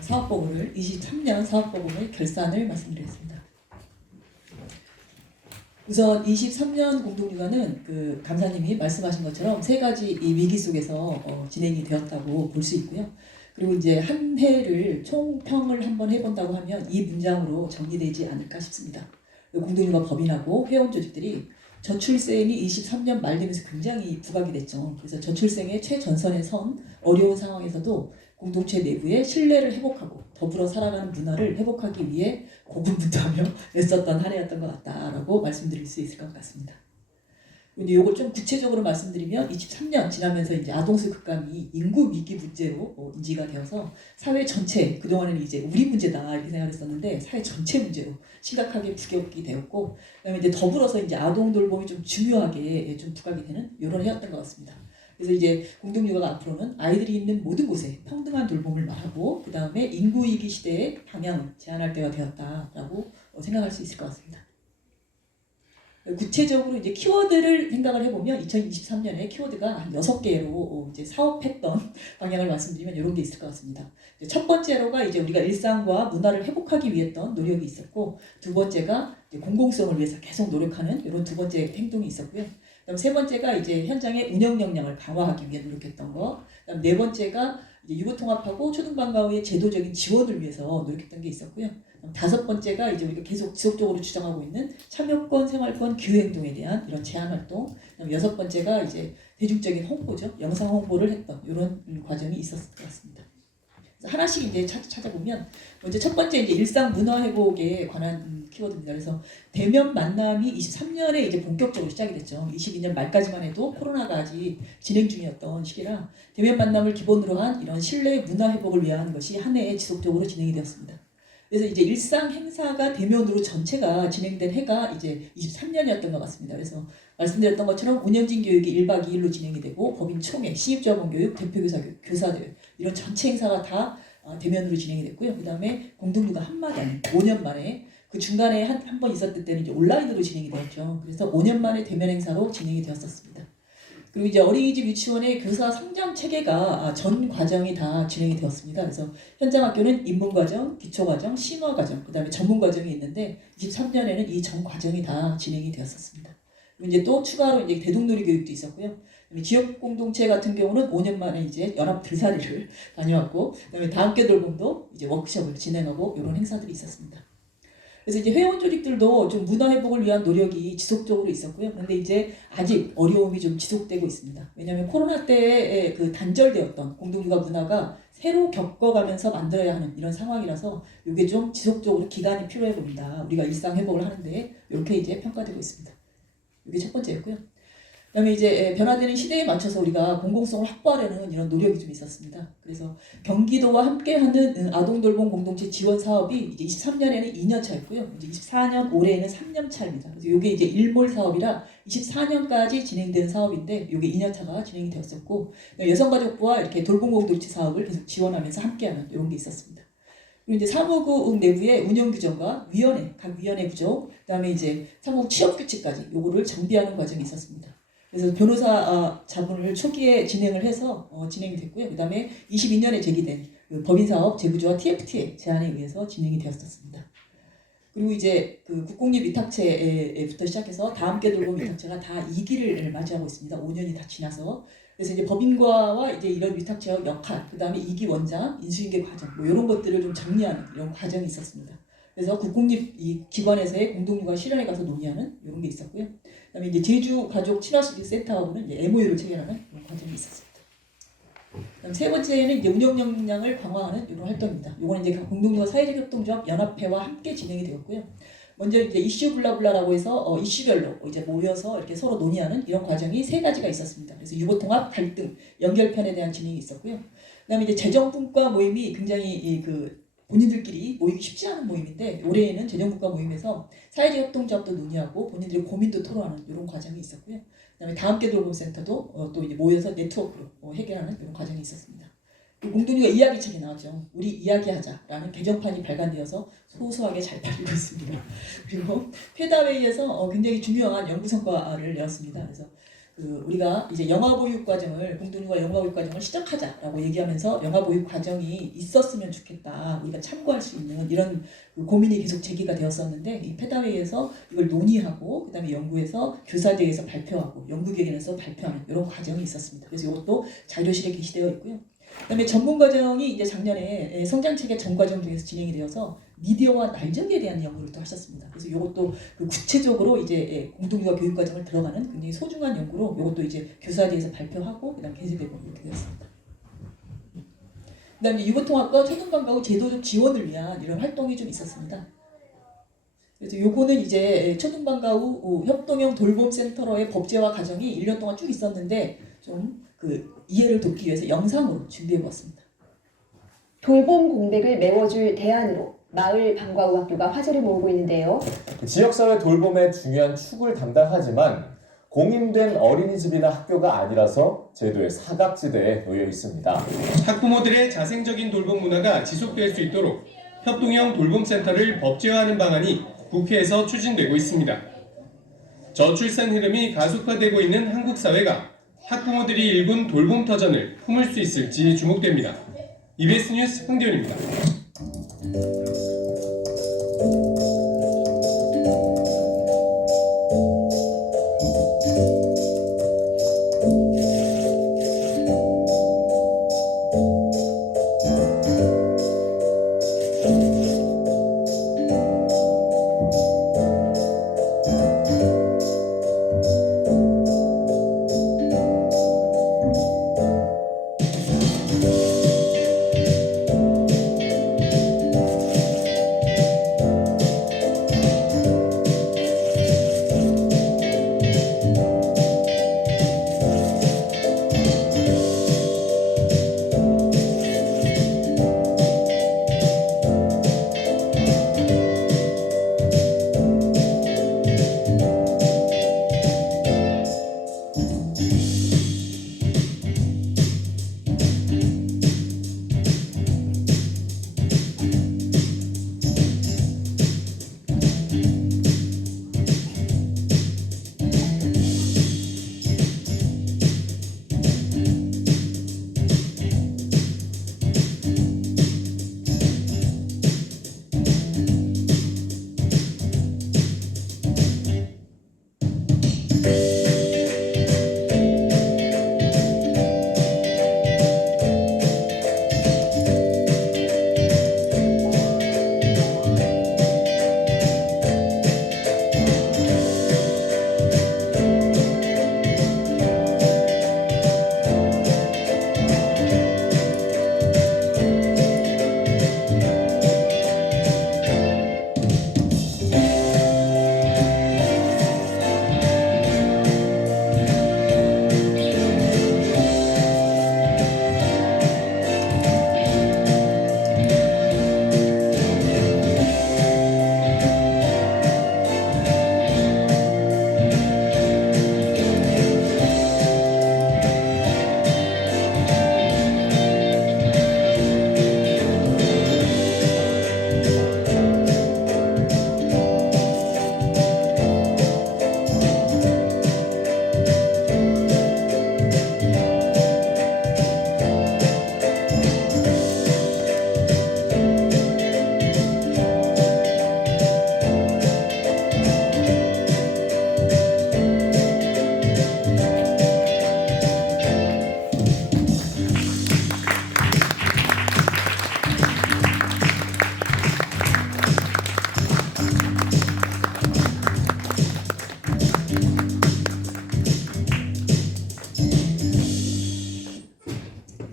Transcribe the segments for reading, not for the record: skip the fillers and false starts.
사업보고를 23년 사업보고의 결산을 말씀드리겠습니다. 우선 23년 공동육아는 그 감사님이 말씀하신 것처럼 세 가지 이 위기 속에서 진행이 되었다고 볼 수 있고요. 그리고 이제 한 해를 총평을 한번 해본다고 하면 이 문장으로 정리되지 않을까 싶습니다. 공동육아 법인하고 회원 조직들이 저출생이 23년 말 되면서 굉장히 부각이 됐죠. 그래서 저출생의 최전선에 선 어려운 상황에서도 공동체 내부의 신뢰를 회복하고 더불어 살아가는 문화를 회복하기 위해 고군분투하며 애썼던 한 해였던 것 같다라고 말씀드릴 수 있을 것 같습니다. 근데 이걸 좀 구체적으로 말씀드리면 23년 지나면서 이제 아동수 급감이 인구 위기 문제로 인지가 되어서 사회 전체, 그동안에는 이제 우리 문제다 이렇게 생각했었는데 사회 전체 문제로 심각하게 부각이 되었고, 그다음에 이제 더불어서 이제 아동 돌봄이 좀 중요하게 좀 부각이 되는 이런 해였던 것 같습니다. 그래서 이제 공동육아가 앞으로는 아이들이 있는 모든 곳에 평등한 돌봄을 말하고, 그 다음에 인구 위기 시대의 방향을 제안할 때가 되었다라고 생각할 수 있을 것 같습니다. 구체적으로 이제 키워드를 생각을 해보면 2023년에 키워드가 한 6개로 이제 사업했던 방향을 말씀드리면 이런 게 있을 것 같습니다. 첫 번째로가 이제 우리가 일상과 문화를 회복하기 위해 했던 노력이 있었고, 두 번째가 이제 공공성을 위해서 계속 노력하는 이런 두 번째 행동이 있었고요. 그다음 세 번째가 이제 현장의 운영 역량을 강화하기 위해 노력했던 거. 그다음 네 번째가 이제 유구통합하고 초등반가의 제도적인 지원을 위해서 노력했던 게 있었고요. 다섯 번째가 이제 우리가 계속 지속적으로 주장하고 있는 참여권, 생활권, 기후행동에 대한 이런 제안 활동. 여섯 번째가 이제 대중적인 홍보죠. 영상 홍보를 했던 이런 과정이 있었을 것 같습니다. 그래서 하나씩 이제 찾아보면 먼저 첫 번째 이제 일상 문화 회복에 관한 키워드입니다. 그래서 대면 만남이 23년에 이제 본격적으로 시작이 됐죠. 22년 말까지만 해도 코로나가 아직 진행 중이었던 시기라 대면 만남을 기본으로 한 이런 신뢰 문화 회복을 위한 것이 한 해에 지속적으로 진행이 되었습니다. 그래서 이제 일상 행사가 대면으로 전체가 진행된 해가 이제 23년이었던 것 같습니다. 그래서 말씀드렸던 것처럼 운영진 교육이 1박 2일로 진행이 되고, 법인 총회, 신입자본 교육, 대표교사 교육, 교사대회 이런 전체 행사가 다 대면으로 진행이 됐고요. 그 다음에 공동육아 한마당 5년 만에, 그 중간에 한 번 있었을 때는 이제 온라인으로 진행이 되었죠. 그래서 5년 만에 대면 행사로 진행이 되었었습니다. 그리고 이제 어린이집 유치원의 교사 성장 체계가 전 과정이 다 진행이 되었습니다. 그래서 현장 학교는 입문과정, 기초과정, 심화과정, 그 다음에 전문과정이 있는데 23년에는 이 전 과정이 다 진행이 되었었습니다. 그리고 이제 또 추가로 이제 대동놀이 교육도 있었고요. 지역 공동체 같은 경우는 5년 만에 이제 연합 들살이를 다녀왔고, 그다음에 다함께 돌봄도 이제 워크숍을 진행하고 이런 행사들이 있었습니다. 그래서 이제 회원 조직들도 좀 문화 회복을 위한 노력이 지속적으로 있었고요. 그런데 이제 아직 어려움이 좀 지속되고 있습니다. 왜냐하면 코로나 때에 그 단절되었던 공동육아 문화가 새로 겪어가면서 만들어야 하는 이런 상황이라서 이게 좀 지속적으로 기간이 필요해 보인다. 우리가 일상 회복을 하는데 이렇게 이제 평가되고 있습니다. 이게 첫 번째였고요. 그다음에 이제 변화되는 시대에 맞춰서 우리가 공공성을 확보하려는 이런 노력이 좀 있었습니다. 그래서 경기도와 함께하는 아동돌봄 공동체 지원 사업이 이제 23년에는 2년 차였고요. 이제 24년 올해에는 3년 차입니다. 그래서 이게 이제 일몰 사업이라 24년까지 진행된 사업인데 이게 2년 차가 진행이 되었었고, 여성가족부와 이렇게 돌봄 공동체 사업을 계속 지원하면서 함께하는 이런 게 있었습니다. 그리고 이제 사무국 내부의 운영 규정과 위원회, 각 위원회 구조, 그다음에 이제 사무국 취업 규칙까지 요거를 정비하는 과정이 있었습니다. 그래서 변호사 자문을 초기에 진행을 해서 진행이 됐고요. 그 다음에 22년에 제기된 그 법인사업 재구조와 TFTA 제안에 의해서 진행이 되었었습니다. 그리고 이제 그 국공립 위탁체부터 시작해서 다함께 돌봄 위탁체가 다 2기를 맞이하고 있습니다. 5년이 다 지나서. 그래서 이제 법인과와 이제 이런 위탁체의 역할, 그 다음에 2기 원장, 인수인계 과정, 뭐 이런 것들을 좀 정리하는 이런 과정이 있었습니다. 그래서 국공립 이 기관에서의 공동육아 실현에 가서 논의하는 이런 게 있었고요. 그다음에 이제 제주 가족 친화시설 센터하고는 이제 MOU를 체결하는 이런 과정이 있었습니다. 그다음 세 번째는 이제 운영 역량을 강화하는 이런 활동입니다. 이거는 이제 공동육아 사회적 협동조합 연합회와 함께 진행이 되었고요. 먼저 이제 이슈 블라블라라고 해서 이슈별로 이제 모여서 이렇게 서로 논의하는 이런 과정이 세 가지가 있었습니다. 그래서 유보통합, 갈등, 연결편에 대한 진행이 있었고요. 그다음에 이제 재정분과 모임이 굉장히 그 본인들끼리 모이기 쉽지 않은 모임인데, 올해에는 재정국가 모임에서 사회적 협동조합도 논의하고 본인들의 고민도 토로하는 이런 과정이 있었고요. 그다음에 다함께 돌봄센터도 또 이제 모여서 네트워크로 해결하는 이런 과정이 있었습니다. 공동육아 이야기책이 나왔죠. 우리 이야기하자라는 개정판이 발간되어서 소소하게 잘 팔리고 있습니다. 그리고 페다회의에서 굉장히 중요한 연구 성과를 내었습니다. 그래서 우리가 이제 영아보육 과정을 공동육아 영아보육 과정을 시작하자라고 얘기하면서 영아보육 과정이 있었으면 좋겠다. 우리가 참고할 수 있는 이런 고민이 계속 제기가 되었었는데 이 페다회의에서 이걸 논의하고 그다음에 연구에서 교사대회에서 발표하고 연구기관에서 발표하는 이런 과정이 있었습니다. 그래서 이것도 자료실에 게시되어 있고요. 그다음에 전문 과정이 이제 작년에 성장체계 전 과정 중에서 진행이 되어서 미디어와 날적에 대한 연구를 또 하셨습니다. 그래서 이것도 구체적으로 이제 공동육아 교육 과정을 들어가는 굉장히 소중한 연구로 이것도 이제 교사대에서 발표하고 그다음 게재되고 이렇게 되었습니다. 그다음에 유보통합과 초등반가우 제도적 지원을 위한 이런 활동이 좀 있었습니다. 그래서 요거는 이제 초등반가우 협동형 돌봄센터로의 법제화 과정이 1년 동안 쭉 있었는데 좀 이해를 돕기 위해서 영상으로 준비해보았습니다. 돌봄 공백을 메워줄 대안으로 마을 방과후 학교가 화제를 모으고 있는데요. 지역사회 돌봄의 중요한 축을 담당하지만 공인된 어린이집이나 학교가 아니라서 제도의 사각지대에 놓여 있습니다. 학부모들의 자생적인 돌봄 문화가 지속될 수 있도록 협동형 돌봄센터를 법제화하는 방안이 국회에서 추진되고 있습니다. 저출산 흐름이 가속화되고 있는 한국 사회가 학부모들이 일군 돌봄터전을 품을 수 있을지 주목됩니다. EBS 뉴스 홍대훈입니다.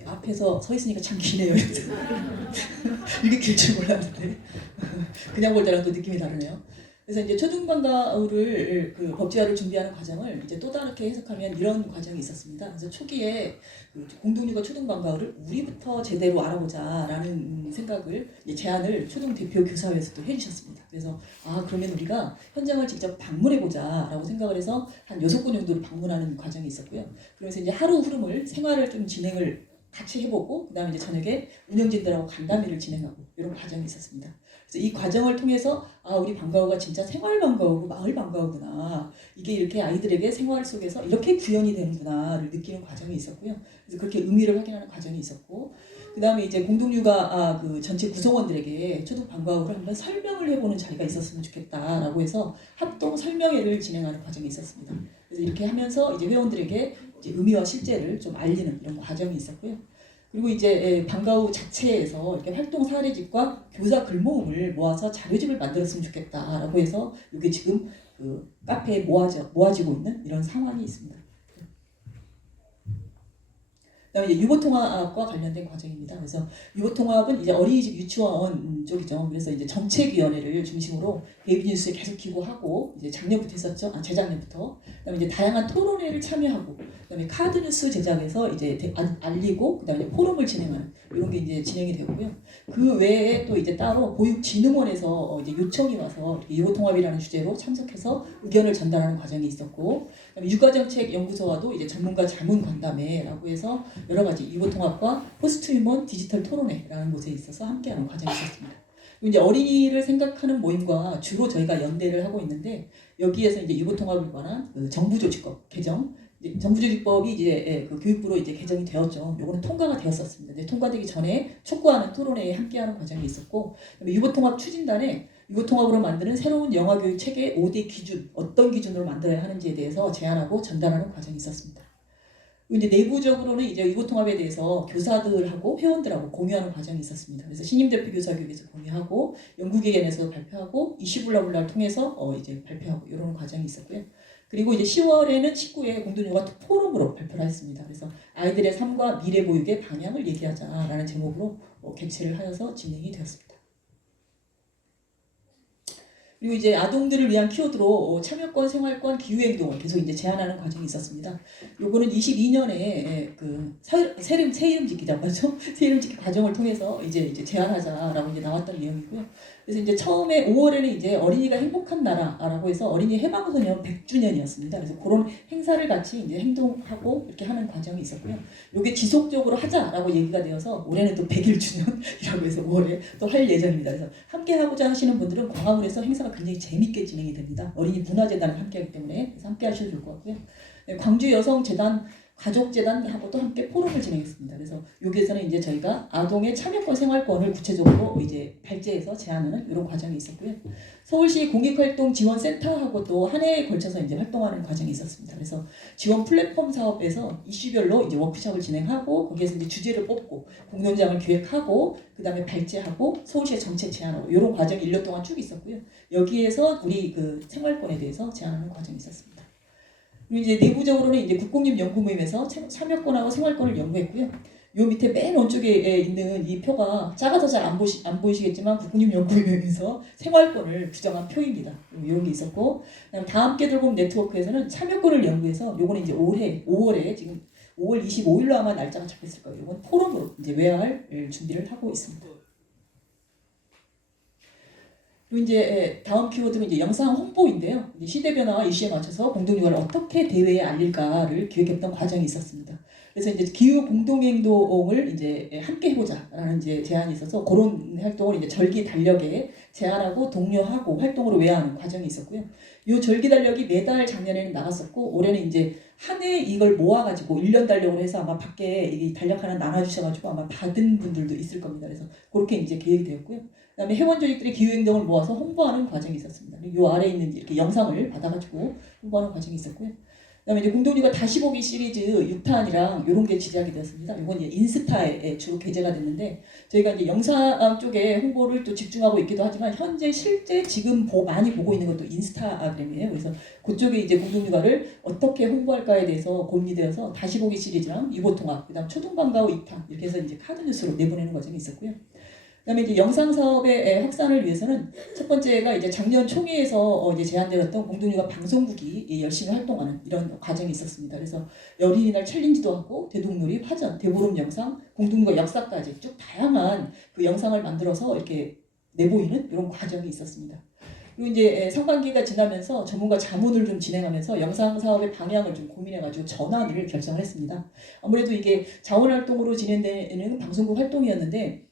앞에서 서 있으니까 참 기네요. 이게 길 줄 몰랐는데 그냥 볼 때랑 또 느낌이 다르네요. 그래서 이제 초등방과후를 법제화를 준비하는 과정을 이제 또 다르게 해석하면 이런 과정이 있었습니다. 그래서 초기에 공동육아 초등방과후를 우리부터 제대로 알아보자라는 생각을 제안을 초등 대표 교사회에서도 해주셨습니다. 그래서 그러면 우리가 현장을 직접 방문해보자라고 생각을 해서 한 6군 정도를 방문하는 과정이 있었고요. 그래서 이제 하루 흐름을 생활을 좀 진행을 같이 해보고 그다음에 이제 저녁에 운영진들하고 간담회를 진행하고 이런 과정이 있었습니다. 그래서 이 과정을 통해서 우리 방과후가 진짜 생활 방과후고 마을 방과후구나. 이게 이렇게 아이들에게 생활 속에서 이렇게 구현이 되는구나를 느끼는 과정이 있었고요. 그래서 그렇게 의미를 확인하는 과정이 있었고, 그 다음에 이제 공동육아 그 전체 구성원들에게 초등 방과후를 한번 설명을 해보는 자리가 있었으면 좋겠다라고 해서 합동 설명회를 진행하는 과정이 있었습니다. 그래서 이렇게 하면서 이제 회원들에게 이제 의미와 실제를 좀 알리는 이런 과정이 있었고요. 그리고 이제 방과후 자체에서 이렇게 활동 사례집과 교사 글모음을 모아서 자료집을 만들었으면 좋겠다라고 해서 이게 지금 그 카페에 모아지고 있는 이런 상황이 있습니다. 그다음에 이제 유보통합과 관련된 과정입니다. 그래서 유보통합은 이제 어린이집 유치원 쪽이죠. 그래서 이제 정책위원회를 중심으로 베이비뉴스에 계속 기고하고 이제 작년부터 했었죠. 재작년부터. 그다음에 이제 다양한 토론회를 참여하고, 그다음에 카드뉴스 제작해서 이제 알리고, 그다음에 포럼을 진행하는 이런 게 이제 진행이 되고요. 그 외에 또 이제 따로 보육진흥원에서 이제 요청이 와서 유보통합이라는 주제로 참석해서 의견을 전달하는 과정이 있었고, 그다음에 육아정책연구소와도 이제 전문가 자문 간담회라고 해서 여러 가지 유보통합과 포스트휴먼 디지털 토론회라는 곳에 있어서 함께하는 과정이 있었습니다. 그리고 이제 어린이를 생각하는 모임과 주로 저희가 연대를 하고 있는데, 여기에서 이제 유보통합을 관한 그 정부조직법 개정, 정부조직법이 이제 그 교육부로 이제 개정이 되었죠. 요거는 통과가 되었었습니다. 근데 통과되기 전에 촉구하는 토론회에 함께하는 과정이 있었고, 그다음에 유보통합 추진단에 유보통합으로 만드는 새로운 영아교육 체계 5대 기준, 어떤 기준으로 만들어야 하는지에 대해서 제안하고 전달하는 과정이 있었습니다. 이제 내부적으로는 이제 유보통합에 대해서 교사들하고 회원들하고 공유하는 과정이 있었습니다. 그래서 신임대표 교사교육에서 공유하고, 연구기관에서 발표하고, 이슈블라블라를 통해서 이제 발표하고 이런 과정이 있었고요. 그리고 이제 10월에는 19회 공동육아 포럼으로 발표를 했습니다. 그래서 아이들의 삶과 미래 보육의 방향을 얘기하자라는 제목으로 개최를 하여서 진행이 되었습니다. 그리고 이제 아동들을 위한 키워드로 참여권, 생활권, 기후행동을 계속 이제 제안하는 과정이 있었습니다. 요거는 22년에 그 새 이름 짓기라고 하죠. 새 이름 짓기 과정을 통해서 이제 제안하자라고 이제 나왔던 내용이고요. 그래서 이제 처음에 5월에는 이제 어린이가 행복한 나라라고 해서 어린이 해방소년 100주년이었습니다. 그래서 그런 행사를 같이 이제 행동하고 이렇게 하는 과정이 있었고요. 요게 지속적으로 하자라고 얘기가 되어서 올해는 또 100일주년이라고 해서 5월에 또 할 예정입니다. 그래서 함께 하고자 하시는 분들은 광화문에서 행사가 굉장히 재밌게 진행이 됩니다. 어린이 문화재단을 함께하기 때문에 그래서 함께 하셔도 좋을 것 같고요. 광주 여성재단, 가족재단하고도 함께 포럼을 진행했습니다. 그래서 여기에서는 이제 저희가 아동의 참여권, 생활권을 구체적으로 이제 발제해서 제안하는 이런 과정이 있었고요. 서울시 공익활동지원센터하고 또 한 해에 걸쳐서 이제 활동하는 과정이 있었습니다. 그래서 지원 플랫폼 사업에서 이슈별로 이제 워크숍을 진행하고, 거기에서 이제 주제를 뽑고 공론장을 기획하고, 그 다음에 발제하고 서울시에 정책 제안하고 이런 과정이 1년 동안 쭉 있었고요. 여기에서 우리 그 생활권에 대해서 제안하는 과정이 있었습니다. 그리고 이제 내부적으로는 이제 국공립 연구 모임에서 참여권하고 생활권을 연구했고요. 요 밑에 맨 오른쪽에 있는 이 표가 작아서 잘 안 보이시겠지만 국공립 연구 모임에서 생활권을 규정한 표입니다. 이런 게 있었고, 그다음에 다 함께 돌봄 네트워크에서는 참여권을 연구해서 요거는 이제 올해 5월에 지금 5월 25일로 아마 날짜가 잡혔을 거예요. 이건 포럼으로 이제 외화할 준비를 하고 있습니다. 그리고 이제 다음 키워드는 이제 영상 홍보인데요. 이제 시대 변화와 이슈에 맞춰서 공동육아를 어떻게 대외에 알릴까를 기획했던 과정이 있었습니다. 그래서 이제 기후 공동행동을 이제 함께 해보자라는 이제 제안이 있어서 그런 활동을 이제 절기 달력에 제안하고 독려하고 활동으로 외화하는 과정이 있었고요. 이 절기 달력이 매달 작년에는 나갔었고, 올해는 이제 한 해 이걸 모아가지고 1년 달력으로 해서 아마 밖에 이 달력 하나 나눠주셔가지고 아마 받은 분들도 있을 겁니다. 그래서 그렇게 이제 계획이 되었고요. 그다음에 회원 조직들의 기후행동을 모아서 홍보하는 과정이 있었습니다. 이 아래에 있는 이렇게 영상을 받아가지고 홍보하는 과정이 있었고요. 그다음에 이제 공동육아 다시 보기 시리즈 6탄이랑 이런 게 제작이 되었습니다. 이건 이제 인스타에 주로 게재가 됐는데, 저희가 이제 영상 쪽에 홍보를 또 집중하고 있기도 하지만 현재 실제 지금 많이 보고 있는 것도 인스타그램이에요. 그래서 그쪽에 이제 공동육아를 어떻게 홍보할까에 대해서 고민이 되어서 다시 보기 시리즈랑 유보통합, 그다음 초등방과후 2탄 이렇게 해서 이제 카드뉴스로 내보내는 과정이 있었고요. 그다음에 이제 영상 사업의 확산을 위해서는 첫 번째가 이제 작년 총회에서 이제 제안되었던 공동육아 방송국이 열심히 활동하는 이런 과정이 있었습니다. 그래서 어린이날 챌린지도 하고 대동놀이, 화전, 대보름 영상, 공동육아 역사까지 쭉 다양한 그 영상을 만들어서 이렇게 내보이는 이런 과정이 있었습니다. 그리고 이제 상반기가 지나면서 전문가 자문을 좀 진행하면서 영상 사업의 방향을 좀 고민해가지고 전환을 결정을 했습니다. 아무래도 이게 자원활동으로 진행되는 방송국 활동이었는데,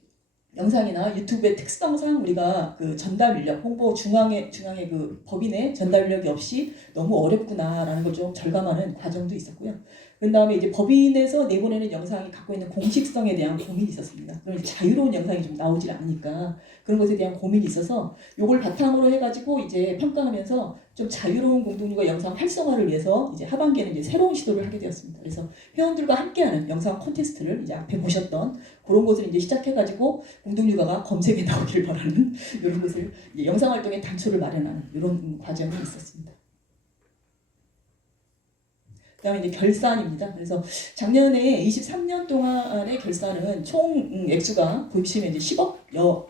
영상이나 유튜브의 특성상 우리가 그 전달 인력, 홍보 중앙의 그 법인의 전달 인력이 없이 너무 어렵구나라는 걸 좀 절감하는 과정도 있었고요. 그런 다음에 이제 법인에서 내보내는 영상이 갖고 있는 공식성에 대한 고민이 있었습니다. 그럼 자유로운 영상이 좀 나오질 않으니까 그런 것에 대한 고민이 있어서 요걸 바탕으로 해가지고 이제 평가하면서 좀 자유로운 공동육아 영상 활성화를 위해서 이제 하반기에는 이제 새로운 시도를 하게 되었습니다. 그래서 회원들과 함께하는 영상 콘테스트를 이제 앞에 보셨던 그런 것을 이제 시작해가지고 공동육아가 검색에 나오기를 바라는 이런 것을 이제 영상 활동의 단초를 마련하는 이런 과정이 있었습니다. 그다음에 이제 결산입니다. 그래서 작년에 23년 동안의 결산은 총 액수가 보시면 이제 10억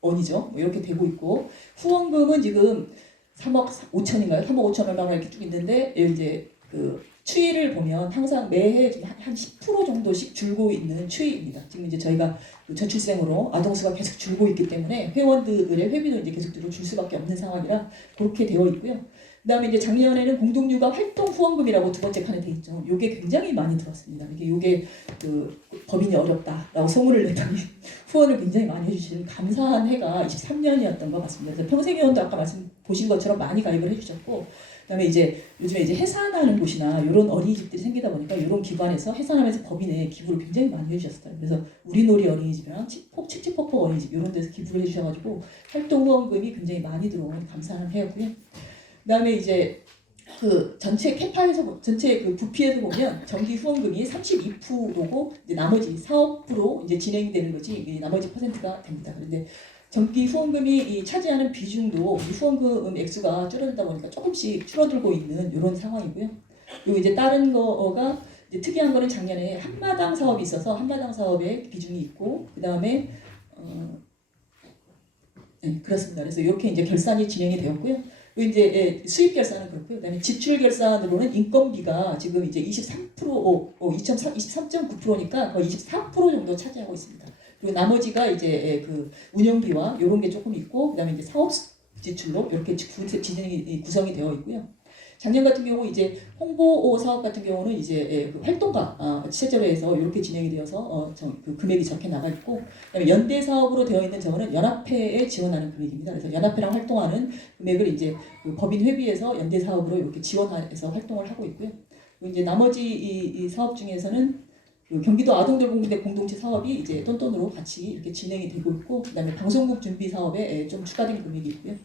원이죠. 뭐 이렇게 되고 있고 후원금은 지금 3억 5천인가요? 3억 5천 얼마나 이렇게 쭉 있는데 이제 그 추이를 보면 항상 매해 한 10% 정도씩 줄고 있는 추이입니다. 지금 이제 저희가 그 저출생으로 아동수가 계속 줄고 있기 때문에 회원들의 회비도 이제 계속적으로 줄 수밖에 없는 상황이라 그렇게 되어 있고요. 그다음에 이제 작년에는 공동육아 활동 후원금이라고 두 번째 칸에 돼 있죠. 요게 굉장히 많이 들어왔습니다. 요게 그 법인이 어렵다라고 소문을 냈더니 후원을 굉장히 많이 해주시는 감사한 해가 23년이었던 것 같습니다. 그래서 평생회원도 아까 말씀 보신 것처럼 많이 가입을 해주셨고, 그다음에 이제 요즘에 이제 해산하는 곳이나 이런 어린이집들이 생기다 보니까 이런 기관에서 해산하면서 법인에 기부를 굉장히 많이 해주셨어요. 그래서 우리놀이 어린이집이랑 칙칙폭폭 어린이집 이런 데서 기부를 해주셔가지고 활동 후원금이 굉장히 많이 들어온 감사한 해였고요. 그다음에 이제 그 전체 캐파에서 전체 그 부피에서 보면 정기 후원금이 32%고 이제 나머지 사업부로 이제 진행되는 거지 나머지 퍼센트가 됩니다. 그런데 정기 후원금이 차지하는 비중도 이 후원금 액수가 줄어들다 보니까 조금씩 줄어들고 있는 이런 상황이고요. 그리고 이제 다른 거가 이제 특이한 거는 작년에 한마당 사업이 있어서 한마당 사업의 비중이 있고 그 다음에 네, 그렇습니다. 그래서 이렇게 이제 결산이 진행이 되었고요. 이제 수입 결산은 그렇고요. 그다음에 지출 결산으로는 인건비가 지금 이제 23.9%니까 거의 24% 정도 차지하고 있습니다. 그리고 나머지가 이제 그 운영비와 이런 게 조금 있고, 그다음에 이제 사업 지출로 이렇게 진행이 구성이 되어 있고요. 작년 같은 경우 이제 홍보 사업 같은 경우는 이제 그 활동가 실제로 해서 이렇게 진행이 되어서 그 금액이 적게 나가 있고, 그다음에 연대 사업으로 되어 있는 저거는 연합회에 지원하는 금액입니다. 그래서 연합회랑 활동하는 금액을 이제 그 법인 회비에서 연대 사업으로 이렇게 지원해서 활동을 하고 있고요. 그리고 이제 나머지 이 사업 중에서는 그 경기도 아동돌봄군대 공동체 사업이 이제 똔똔으로 같이 이렇게 진행이 되고 있고, 그다음에 방송국 준비 사업에 좀 추가된 금액이 있고요.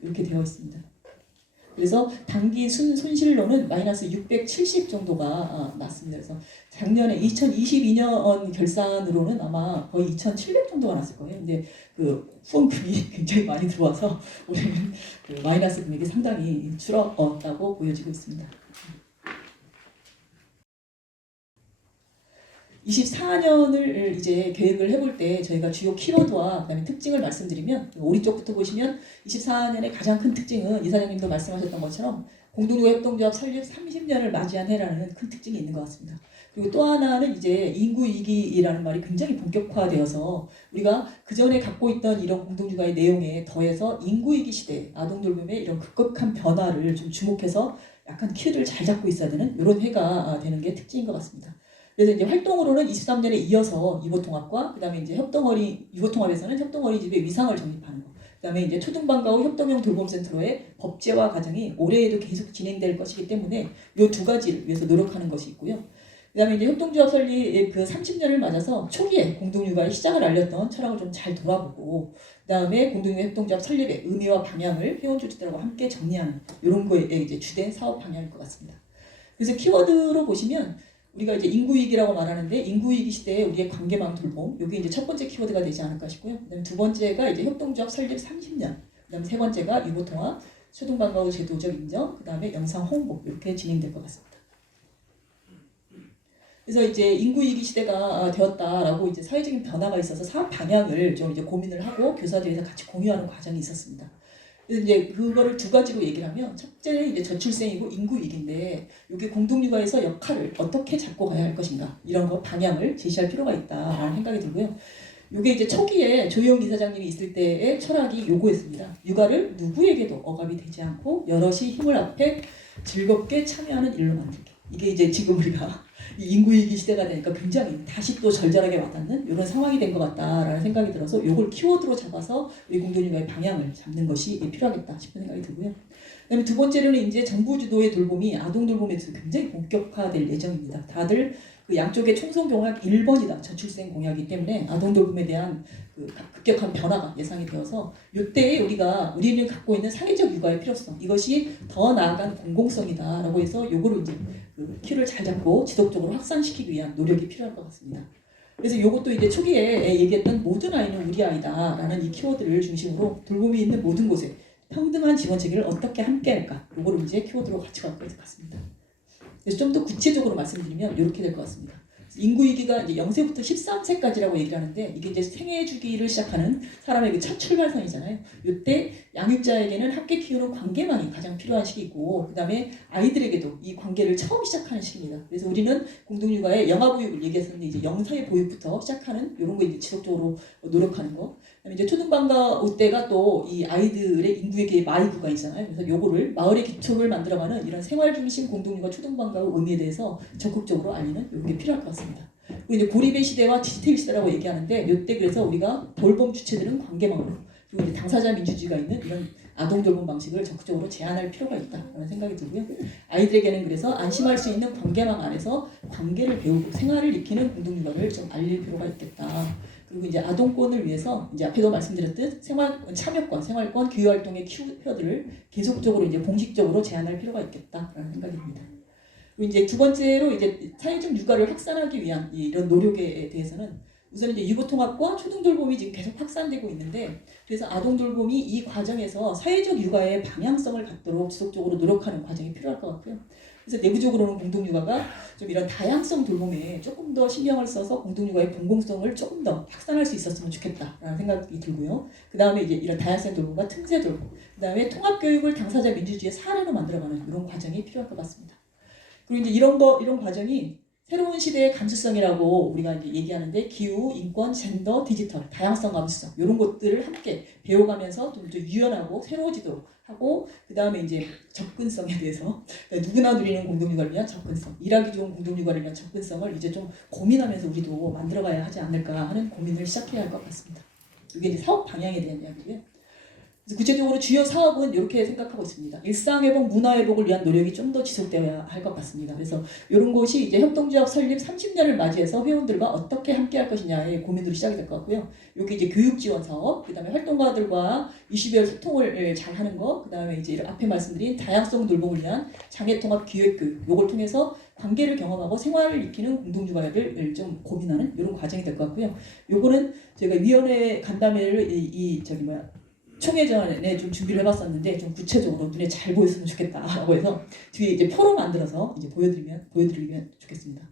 이렇게 되어 있습니다. 그래서 단기 손실로는 마이너스 670 정도가 났습니다. 그래서 작년에 2022년 결산으로는 아마 거의 2,700 정도가 났을 거예요. 근데 그 후원금이 굉장히 많이 들어와서 올해는 그 마이너스 금액이 상당히 줄었다고 보여지고 있습니다. 24년을 이제 계획을 해볼 때 저희가 주요 키워드와 그다음에 특징을 말씀드리면 우리 쪽부터 보시면 24년의 가장 큰 특징은 이사장님도 말씀하셨던 것처럼 공동육아 협동조합 설립 30년을 맞이한 해라는 큰 특징이 있는 것 같습니다. 그리고 또 하나는 이제 인구 위기라는 말이 굉장히 본격화되어서 우리가 그 전에 갖고 있던 이런 공동육아의 내용에 더해서 인구 위기 시대 아동돌봄의 이런 급격한 변화를 좀 주목해서 약간 키를 잘 잡고 있어야 되는 이런 해가 되는 게 특징인 것 같습니다. 그래서 이제 활동으로는 23년에 이어서 이보통합과 그다음에 이제 이보통합에서는 협동어린이집의 위상을 정립하는 거. 그다음에 이제 초등반가 후 협동형 돌봄센터로의 법제화 과정이 올해에도 계속 진행될 것이기 때문에 이 두 가지를 위해서 노력하는 것이 있고요. 그다음에 이제 협동조합 설립 그 30년을 맞아서 초기에 공동육아의 시작을 알렸던 철학을 좀 잘 돌아보고, 그다음에 공동육아 협동조합 설립의 의미와 방향을 회원 주주들하고 함께 정리하는 이런 거에 이제 주된 사업 방향일 것 같습니다. 그래서 키워드로 보시면 우리가 이제 인구위기라고 말하는데 인구위기 시대에 우리의 관계망 돌봄, 이게 이제 첫 번째 키워드가 되지 않을까 싶고요. 그다음에 두 번째가 이제 협동조합 설립 30년, 그다음에 세 번째가 유보통합, 초등반가 후 제도적 인정, 그다음에 영상 홍보 이렇게 진행될 것 같습니다. 그래서 이제 인구위기 시대가 되었다라고 이제 사회적인 변화가 있어서 사업 방향을 좀 이제 고민을 하고 교사들에서 같이 공유하는 과정이 있었습니다. 그래서 이제 그거를 두 가지로 얘기를 하면 첫째는 이제 저출생이고 인구 위기인데 이게 공동육아에서 역할을 어떻게 잡고 가야 할 것인가 이런 거 방향을 제시할 필요가 있다라는 생각이 들고요. 이게 이제 초기에 조영 이사장님이 있을 때의 철학이 요거였습니다. 육아를 누구에게도 억압이 되지 않고 여럿이 힘을 합해 즐겁게 참여하는 일로 만들기. 이게 이제 지금 우리가 이 인구위기 시대가 되니까 굉장히 다시 또 절절하게 와닿는 이런 상황이 된 것 같다라는 생각이 들어서 이걸 키워드로 잡아서 우리 공동육아의 방향을 잡는 것이 필요하겠다 싶은 생각이 들고요. 그다음에 두 번째로는 이제 정부 주도의 돌봄이 아동 돌봄에 대해서 굉장히 본격화될 예정입니다. 다들 그 양쪽의 총선 공약 1번이다. 저출생 공약이기 때문에 아동 돌봄에 대한 그 급격한 변화가 예상이 되어서 이때에 우리는 갖고 있는 사회적 육아의 필요성 이것이 더 나아간 공공성이다라고 해서 요거를 이제 그 키를 잘 잡고 지속적으로 확산시키기 위한 노력이 필요할 것 같습니다. 그래서 이것도 이제 초기에 얘기했던 모든 아이는 우리 아이다라는 이 키워드를 중심으로 돌봄이 있는 모든 곳에 평등한 지원 체계를 어떻게 함께할까 요거를 이제 키워드로 같이 갖고 있을 것 같습니다. 그래서 좀 더 구체적으로 말씀드리면 이렇게 될 것 같습니다. 인구 위기가 이제 0세부터 13세까지라고 얘기를 하는데 이게 이제 생애 주기를 시작하는 사람의 그 첫 출발선이잖아요. 이때 양육자에게는 함께 키우는 관계망이 가장 필요한 시기고 그다음에 아이들에게도 이 관계를 처음 시작하는 시기입니다. 그래서 우리는 공동육아의 영아보육을 얘기했었는데 이제 영사의 보육부터 시작하는 이런 거 이제 지속적으로 노력하는 거. 그다음에 이제 초등반가 때가 또 이 아이들의 인구에게 마이구가 있잖아요. 그래서 요거를 마을의 기초를 만들어가는 이런 생활 중심 공동육아 초등반가의 의미에 대해서 적극적으로 알리는 이런 게 필요할 것 같습니다. 그리고 이제 고립의 시대와 디지털 시대라고 얘기하는데 이때 그래서 우리가 돌봄 주체들은 관계망으로 그리고 이제 당사자 민주주의가 있는 이런 아동 돌봄 방식을 적극적으로 제한할 필요가 있다라는 생각이 들고요. 아이들에게는 그래서 안심할 수 있는 관계망 안에서 관계를 배우고 생활을 익히는 공동육아를 좀 알릴 필요가 있겠다. 그리고 이제 아동권을 위해서 이제 앞에도 말씀드렸듯 참여권, 생활권, 교육활동의 키워드를 계속적으로 이제 공식적으로 제한할 필요가 있겠다라는 생각이 듭니다. 그리고 이제 두 번째로 이제 사회적 육아를 확산하기 위한 이런 노력에 대해서는 우선 이제 유보통합과 초등돌봄이 지금 계속 확산되고 있는데 그래서 아동돌봄이 이 과정에서 사회적 육아의 방향성을 갖도록 지속적으로 노력하는 과정이 필요할 것 같고요. 그래서 내부적으로는 공동육아가 좀 이런 다양성 돌봄에 조금 더 신경을 써서 공동육아의 공공성을 조금 더 확산할 수 있었으면 좋겠다라는 생각이 들고요. 그 다음에 이제 이런 다양성 돌봄과 틈새 돌봄, 그 다음에 통합교육을 당사자 민주주의의 사례로 만들어가는 이런 과정이 필요할 것 같습니다. 그리고 이제 이런 과정이 새로운 시대의 감수성이라고 우리가 이제 얘기하는데 기후, 인권, 젠더, 디지털, 다양성 감수성 이런 것들을 함께 배워가면서 좀 더 유연하고 새로워지도록 하고 그 다음에 이제 접근성에 대해서 누구나 누리는 공동육아를 위한 접근성, 일하기 좋은 공동육아를 위한 접근성을 이제 좀 고민하면서 우리도 만들어가야 하지 않을까 하는 고민을 시작해야 할 것 같습니다. 이게 이제 사업 방향에 대한 이야기고요. 그래서 구체적으로 주요 사업은 이렇게 생각하고 있습니다. 일상회복, 문화회복을 위한 노력이 좀 더 지속되어야 할 것 같습니다. 그래서 이런 것이 이제 협동조합 설립 30년을 맞이해서 회원들과 어떻게 함께할 것이냐의 고민으로 시작이 될 것 같고요. 여기 이제 교육 지원 사업, 그다음에 활동가들과 이슈별 소통을 잘 하는 것, 그다음에 이제 앞에 말씀드린 다양성 돌봄을 위한 장애통합 기획교육, 요걸 통해서 관계를 경험하고 생활을 익히는 공동육아를 좀 고민하는 이런 과정이 될 것 같고요. 요거는 저희가 위원회 간담회를 총회 전에 좀 준비를 해봤었는데 좀 구체적으로 눈에 잘 보였으면 좋겠다라고 해서 뒤에 이제 표로 만들어서 이제 보여드리면 좋겠습니다.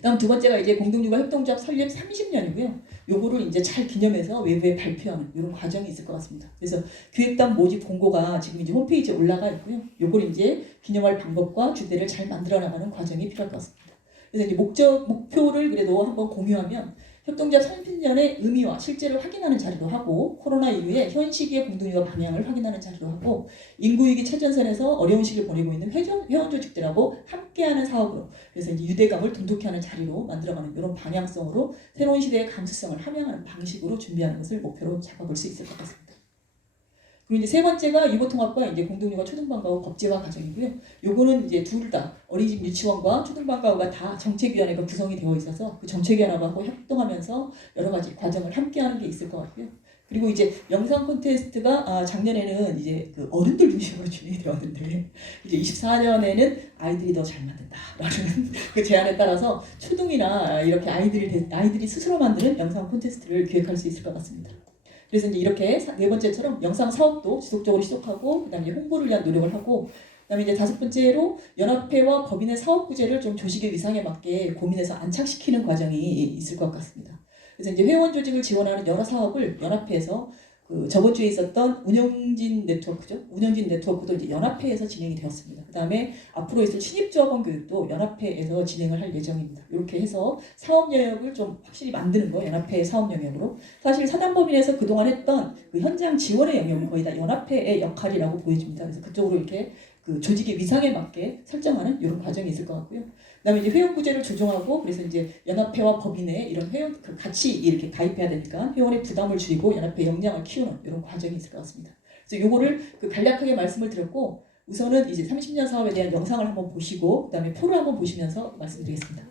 다음 두 번째가 이제 공동육아 협동조합 설립 30년이고요. 요거를 이제 잘 기념해서 외부에 발표하는 이런 과정이 있을 것 같습니다. 그래서 기획단 모집 공고가 지금 이제 홈페이지에 올라가 있고요. 요걸 이제 기념할 방법과 주제를 잘 만들어 나가는 과정이 필요할 것 같습니다. 그래서 이제 목표를 그래도 한번 공유하면 협동조합 30년의 의미와 실제를 확인하는 자리도 하고 코로나 이후에 현 시기의 공동육아 방향을 확인하는 자리도 하고 인구위기 최전선에서 어려운 시기를 보내고 있는 회원 조직들하고 함께하는 사업으로 그래서 이제 유대감을 돈독히 하는 자리로 만들어가는 이런 방향성으로 새로운 시대의 감수성을 함양하는 방식으로 준비하는 것을 목표로 잡아볼 수 있을 것 같습니다. 그리고 이제 세 번째가 유보통합과 이제 공동육아 초등반가워 법제화 과정이고요. 요거는 이제 둘 다 어린이집 유치원과 초등반가워가 다 정책위원회가 구성이 되어 있어서 그 정책위원회하고 협동하면서 여러 가지 과정을 함께하는 게 있을 것 같고요. 그리고 이제 영상 콘테스트가 작년에는 이제 그 어른들 중심으로 진행이 되었는데 이제 24년에는 아이들이 더 잘 만든다라는 그 제안에 따라서 초등이나 이렇게 아이들이 스스로 만드는 영상 콘테스트를 기획할 수 있을 것 같습니다. 그래서 이제 이렇게 네 번째처럼 영상 사업도 지속적으로 시작하고 그다음에 홍보를 위한 노력을 하고 그다음에 이제 다섯 번째로 연합회와 법인의 사업 구제를 좀 조직의 위상에 맞게 고민해서 안착시키는 과정이 있을 것 같습니다. 그래서 이제 회원 조직을 지원하는 여러 사업을 연합회에서 그 저번 주에 있었던 운영진 네트워크도 이제 연합회에서 진행이 되었습니다. 그다음에 앞으로 있을 신입조합원 교육도 연합회에서 진행을 할 예정입니다. 이렇게 해서 사업 영역을 좀 확실히 만드는 거 연합회의 사업 영역으로 사실 사단법인에서 그동안 했던 그 현장 지원의 영역은 거의 다 연합회의 역할이라고 보여집니다. 그래서 그쪽으로 이렇게 그 조직의 위상에 맞게 설정하는 이런 과정이 있을 것 같고요. 그다음에 이제 회원 구제를 조정하고 그래서 이제 연합회와 법인의 이런 회원 그 같이 이렇게 가입해야 되니까 회원의 부담을 줄이고 연합회 역량을 키우는 이런 과정이 있을 것 같습니다. 그래서 요거를 그 간략하게 말씀을 드렸고 우선은 이제 30년 사업에 대한 영상을 한번 보시고 그다음에 표를 한번 보시면서 말씀드리겠습니다.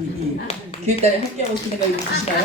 이 교육단에 함께하고 싶은 생각이 드시나요?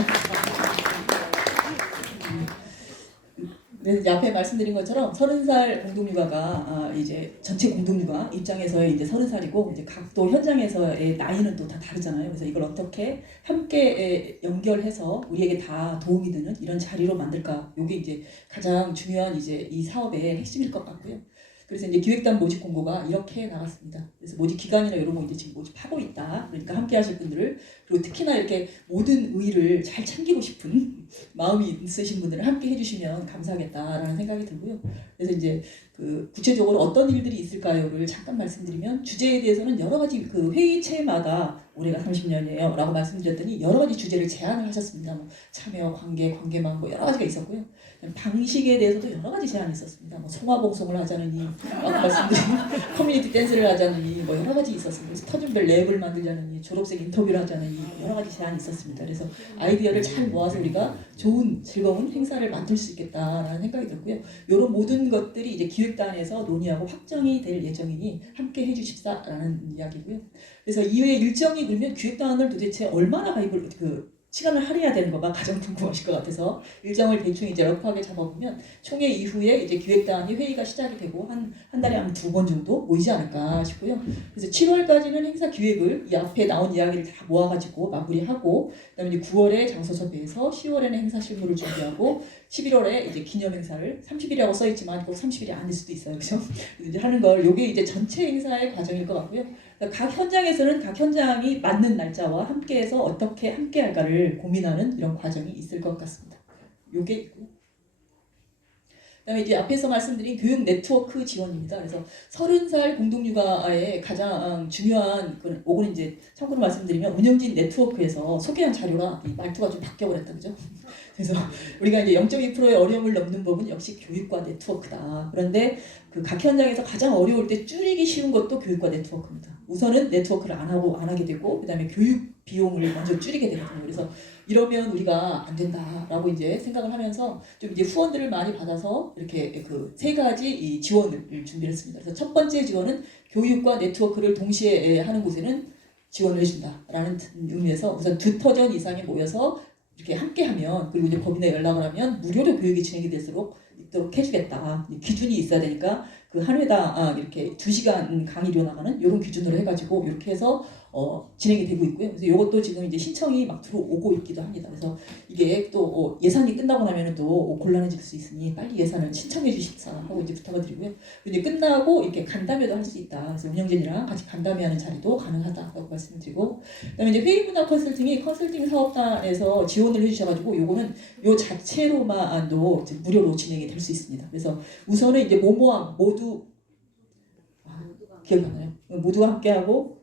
그래서 이제 앞에 말씀드린 것처럼 30살 공동육아가 이제 전체 공동육아 입장에서의 이제 30살이고 이제 각 또 현장에서의 나이는 또 다 다르잖아요. 그래서 이걸 어떻게 함께 연결해서 우리에게 다 도움이 되는 이런 자리로 만들까? 이게 이제 가장 중요한 이제 이 사업의 핵심일 것 같고요. 그래서 이제 기획단 모집 공고가 이렇게 나왔습니다. 그래서 모집 기간이나 이런 거 이제 지금 모집하고 있다. 그러니까 함께 하실 분들을 그리고 특히나 이렇게 모든 의의를 잘 챙기고 싶은 마음이 있으신 분들은 함께 해주시면 감사하겠다라는 생각이 들고요. 그래서 이제 그 구체적으로 어떤 일들이 있을까요를 잠깐 말씀드리면 주제에 대해서는 여러 가지 그 회의체마다 올해가 30년이에요 라고 말씀드렸더니 여러 가지 주제를 제안을 하셨습니다. 뭐 참여, 관계망 뭐 여러 가지가 있었고요. 방식에 대해서도 여러 가지 제안이 있었습니다. 뭐 성화봉송을 하자느니 아까 말씀드린 커뮤니티 댄스를 하자느니 뭐 여러 가지 있었습니다. 그래서 터전별 랩을 만들자느니 졸업생 인터뷰를 하자느니 여러 가지 제안이 있었습니다. 그래서 아이디어를 잘 모아서 우리가 좋은 즐거운 행사를 만들 수 있겠다라는 생각이 들고요. 이런 모든 것들이 이제 기획단에서 논의하고 확정이 될 예정이니 함께 해주십사라는 이야기고요. 그래서 이후에 일정이 그러면 기획단을 도대체 얼마나 가입을 시간을 할애해야 되는 거가 가장 궁금하실 것 같아서 일정을 대충 이제 러프하게 잡아보면 총회 이후에 이제 기획단이 회의가 시작이 되고 한 달에 한 2번 정도 모이지 않을까 싶고요. 그래서 7월까지는 행사 기획을 이 앞에 나온 이야기를 다 모아가지고 마무리하고 그다음에 이제 9월에 장소 섭외해서 10월에는 행사 실무를 준비하고 11월에 이제 기념 행사를 30일이라고 써있지만 꼭 30일이 아닐 수도 있어요. 그래서 이제 하는 걸 요게 이제 전체 행사의 과정일 것 같고요. 각 현장에서는 각 현장이 맞는 날짜와 함께해서 어떻게 함께할까를 고민하는 이런 과정이 있을 것 같습니다. 요게 있고요. 그다음에 이제 앞에서 말씀드린 교육 네트워크 지원입니다. 그래서 30살 공동육아의 가장 중요한 오늘 이제 참고로 말씀드리면 운영진 네트워크에서 소개한 자료가 이 말투가 좀 바뀌어버렸다, 그죠? 그래서 우리가 이제 0.2%의 어려움을 넘는 법은 역시 교육과 네트워크다. 그런데 그 각 현장에서 가장 어려울 때 줄이기 쉬운 것도 교육과 네트워크입니다. 우선은 네트워크를 안 하게 되고 그다음에 교육 비용을 먼저 줄이게 되거든요. 그래서 이러면 우리가 안 된다라고 이제 생각을 하면서 좀 이제 후원들을 많이 받아서 이렇게 그 세 가지 이 지원을 준비했습니다. 그래서 첫 번째 지원은 교육과 네트워크를 동시에 하는 곳에는 지원을 해준다라는 의미에서 우선 2터전 이상이 모여서 이렇게 함께하면 그리고 이제 법인에 연락을 하면 무료로 교육이 진행이 있도록 해주겠다. 기준이 있어야 되니까 그 한 회당 이렇게 2시간 강의료 나가는 이런 기준으로 해가지고 이렇게 해서 진행이 되고 있고요. 그래서 이것도 지금 이제 신청이 막 들어오고 있기도 합니다. 그래서 이게 또 예산이 끝나고 나면은 또 곤란해질 수 있으니 빨리 예산을 신청해 주십사 하고 이제 부탁을 드리고요. 이제 끝나고 이렇게 간담회도 할 수 있다. 그래서 운영진이랑 같이 간담회하는 자리도 가능하다고 말씀을 드리고, 그다음에 이제 회의문화 컨설팅이 컨설팅 사업단에서 지원을 해주셔가지고 요거는 요 자체로만도 이제 무료로 진행이 될 수 있습니다. 그래서 우선은 이제 모모함 모두 기억나나요? 모두가 함께하고.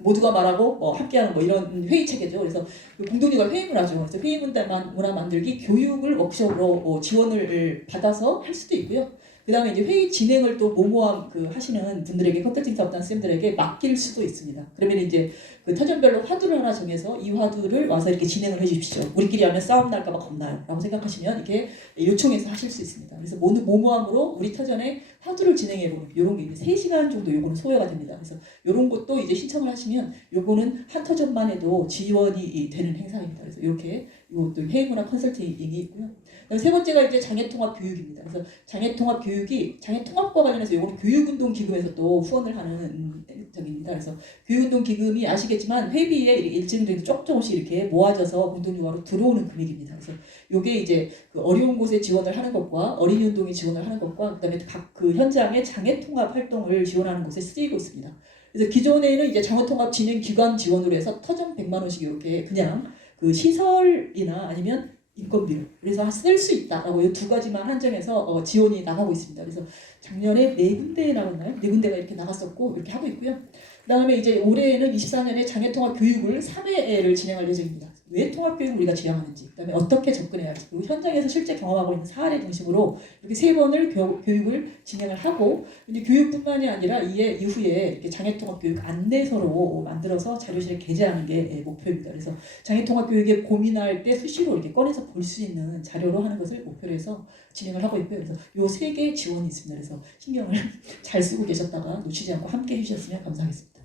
모두가 말하고 함께하는 이런 회의 체계죠. 그래서 공동육아 회의문화죠. 그래서 회의문화 만들기 교육을 워크숍으로 지원을 받아서 할 수도 있고요. 그다음에 이제 회의 진행을 또 모모함 하시는 분들에게 컨설팅 사업단 쌤들에게 맡길 수도 있습니다. 그러면 이제 그 터전별로 화두를 하나 정해서 이 화두를 와서 이렇게 진행을 해주십시오. 우리끼리 하면 싸움 날까봐 겁나요.라고 생각하시면 이렇게 요청해서 하실 수 있습니다. 그래서 모모함으로 우리 터전에 화두를 진행해보는 이런 게 이제 3시간 정도 요거는 소요가 됩니다. 그래서 이런 것도 이제 신청을 하시면 요거는 한 터전만 해도 지원이 되는 행사입니다. 그래서 이렇게 이것도 회의문화 컨설팅이 있고요. 그다음에 세 번째가 이제 장애통합 교육입니다. 그래서 장애통합 교육이 장애통합과 관련해서 요거는 교육운동 기금에서 또 후원을 하는 적입니다. 그래서 교육운동 기금이 아시겠지만 회비에 일정들이 조금씩 이렇게 모아져서 공동유화로 들어오는 금액입니다. 그래서 요게 이제 그 어려운 곳에 지원을 하는 것과 어린이 운동에 지원을 하는 것과 그다음에 각 그 현장의 장애통합 활동을 지원하는 곳에 쓰이고 있습니다. 그래서 기존에는 이제 장애통합 진행 기관 지원으로 해서 터전 100만 원씩 이렇게 그냥 그 시설이나 아니면 인건비를 그래서 쓸 수 있다라고 이 2가지만 한정해서 지원이 나가고 있습니다. 그래서 작년에 4군데 나갔나요? 4군데가 이렇게 나갔었고 이렇게 하고 있고요. 그다음에 이제 올해에는 24년에 장애통합 교육을 3회를 진행할 예정입니다. 왜 통합교육을 우리가 지향하는지, 그다음에 어떻게 접근해야 할지, 그리고 현장에서 실제 경험하고 있는 사례 중심으로 이렇게 3번을 교육을 진행을 하고 이제 교육뿐만이 아니라 이후에 이렇게 장애통합 교육 안내서로 만들어서 자료실에 게재하는 게 목표입니다. 그래서 장애통합 교육에 고민할 때 수시로 이렇게 꺼내서 볼 수 있는 자료로 하는 것을 목표로 해서 진행을 하고 있고요. 그래서 요 3개의 지원이 있습니다. 그래서 신경을 잘 쓰고 계셨다가 놓치지 않고 함께 해주셨으면 감사하겠습니다.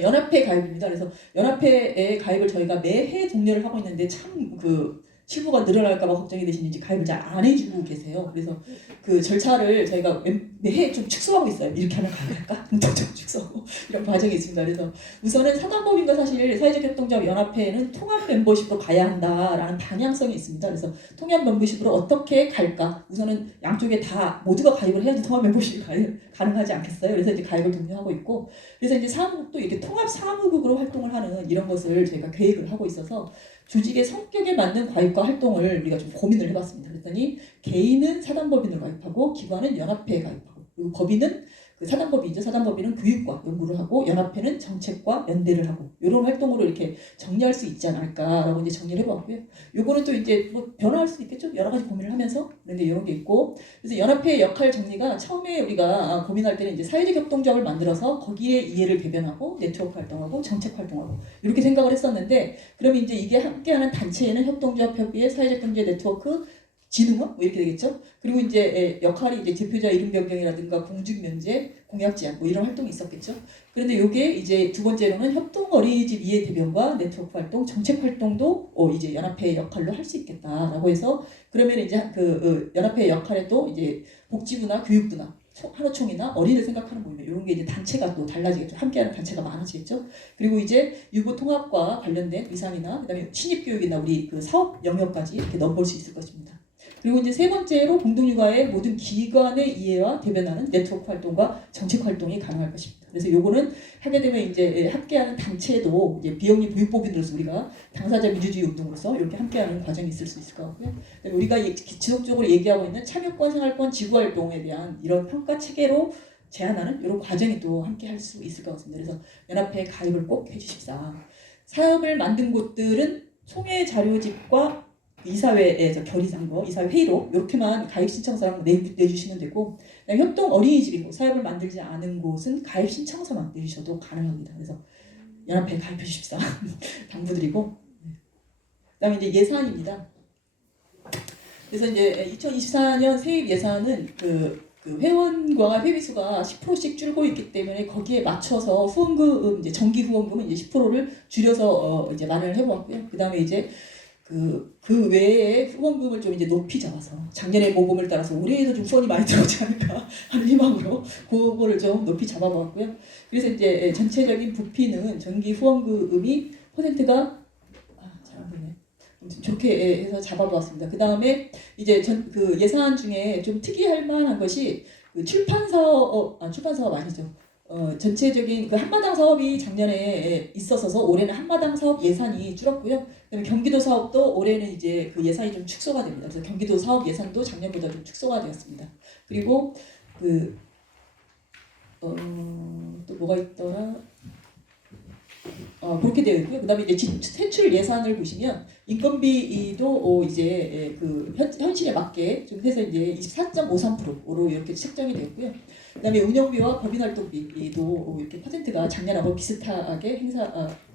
연합회 가입입니다. 그래서 연합회에 가입을 저희가 매해 독려를 하고 있는데 참 그 실무가 늘어날까봐 걱정이 되시는지 가입을 잘 안 해주고 계세요. 그래서 그 절차를 저희가 매해 좀 축소하고 있어요. 이렇게 하면 가능할까? 좀 축소하고 이런 과정이 있습니다. 그래서 우선은 사단법인과 사실 사회적 협동조합 연합회는 통합 멤버십으로 가야 한다라는 방향성이 있습니다. 그래서 통합 멤버십으로 어떻게 갈까? 우선은 양쪽에 다 모두가 가입을 해야지 통합 멤버십이 가능하지 않겠어요. 그래서 이제 가입을 독려하고 있고, 그래서 이제 사무국도 이렇게 통합 사무국으로 활동을 하는 이런 것을 저희가 계획을 하고 있어서 조직의 성격에 맞는 가입과 활동을 우리가 좀 고민을 해봤습니다. 그랬더니 개인은 사단법인으로 가입하고 기관은 연합회에 가입하고 그리고 법인은 그 사단법인이죠. 사단법인은 교육과 연구를 하고 연합회는 정책과 연대를 하고 이런 활동으로 이렇게 정리할 수 있지 않을까라고 이제 정리를 해봤고요. 요거는 또 이제 뭐 변화할 수 있겠죠. 여러 가지 고민을 하면서 그런데 이런 게 있고, 그래서 연합회의 역할 정리가 처음에 우리가 고민할 때는 이제 사회적 협동조합을 만들어서 거기에 이해를 배변하고 네트워크 활동하고 정책 활동하고 이렇게 생각을 했었는데, 그러면 이제 이게 함께하는 단체에는 협동조합 협의회, 사회적 경제 네트워크 진흥원 뭐 이렇게 되겠죠. 그리고 이제 역할이 이제 대표자 이름 변경이라든가 공직 면제, 공약 제안 뭐 이런 활동이 있었겠죠. 그런데 이게 이제 2번째로는 협동 어린이집 이해 대변과 네트워크 활동, 정책 활동도 이제 연합회의 역할로 할 수 있겠다라고 해서, 그러면 이제 그 연합회의 역할에 또 이제 복지부나 교육부나 하루총이나 어린이를 생각하는 모임 이런 게 이제 단체가 또 달라지겠죠. 함께하는 단체가 많아지겠죠. 그리고 이제 유보 통합과 관련된 의상이나 그다음에 신입 교육이나 우리 그 사업 영역까지 이렇게 넣어볼 수 있을 것입니다. 그리고 이제 3번째로 공동육아의 모든 기관의 이해와 대변하는 네트워크 활동과 정책 활동이 가능할 것입니다. 그래서 요거는 하게 되면 이제 함께하는 단체도 이제 비영리 보육법인으로서 우리가 당사자 민주주의 운동으로서 이렇게 함께하는 과정이 있을 수 있을 것 같고요. 우리가 지속적으로 얘기하고 있는 참여권, 생활권, 지구활동에 대한 이런 평가 체계로 제안하는 이런 과정이 또 함께 할 수 있을 것 같습니다. 그래서 연합회에 가입을 꼭 해주십사. 사업을 만든 곳들은 총회 자료집과 이사회에서 결의한 거, 이사회 회의로 이렇게만 가입 신청서랑 내주시면 되고, 협동 어린이집이고 사업을 만들지 않은 곳은 가입 신청서만 내주셔도 가능합니다. 그래서 연합회에 가입해 주십사 당부드리고, 그다음에 이제 예산입니다. 그래서 이제 2024년 세입 예산은 그 회원과 회비수가 10%씩 줄고 있기 때문에 거기에 맞춰서 후원금, 이제 정기 후원금은 이제 10%를 줄여서 이제 마련을 해보았고요. 그다음에 이제 그 외에 후원금을 좀 이제 높이 잡아서 작년의 모범을 따라서 올해에도 좀 후원이 많이 들어오지 않을까 하는 희망으로 그거를 좀 높이 잡아보았고요. 그래서 이제 전체적인 부피는 정기 후원금이 퍼센트가 잘 안 보이네. 좋게 해서 잡아보았습니다. 그 다음에 이제 그 예산 중에 좀 특이할 만한 것이 그 출판 사업 아니죠. 전체적인 그 한마당 사업이 작년에 있었어서 올해는 한마당 사업 예산이 줄었고요. 그다음에 경기도 사업도 올해는 이제 그 예산이 좀 축소가 됩니다. 그래서 경기도 사업 예산도 작년보다 좀 축소가 되었습니다. 그리고 또 뭐가 있더라? 그렇게 되어 있고요. 그다음에 이제 세출 예산을 보시면 인건비도 이제 그 현실에 맞게 좀 해서 이제 24.53%로 이렇게 책정이 되었고요. 그다음에 운영비와 법인활동비도 이렇게 퍼센트가 작년하고 비슷하게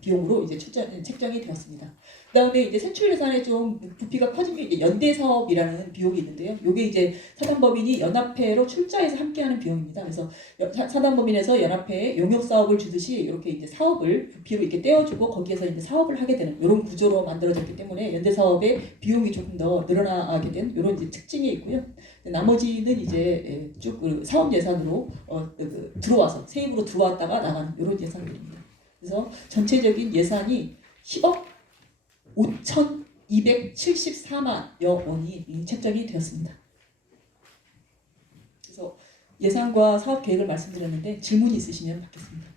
비용으로 이제 책정이 되었습니다. 그다음에 이제 세출 예산에 좀 부피가 커진 게 이제 연대 사업이라는 비용이 있는데요. 이게 이제 사단법인이 연합회로 출자해서 함께하는 비용입니다. 그래서 사단법인에서 연합회에 용역 사업을 주듯이 이렇게 이제 사업을 부피로 이렇게 떼어주고 거기에서 이제 사업을 하게 되는 이런 구조로 만들어졌기 때문에 연대 사업의 비용이 조금 더 늘어나게 된 이런 이제 특징이 있고요. 나머지는 이제 쭉 사업 예산으로 들어와서 세입으로 들어왔다가 나가는 이런 예산들입니다. 그래서 전체적인 예산이 10억 5,274만여 원이 책정이 되었습니다. 그래서 예산과 사업 계획을 말씀드렸는데 질문이 있으시면 받겠습니다.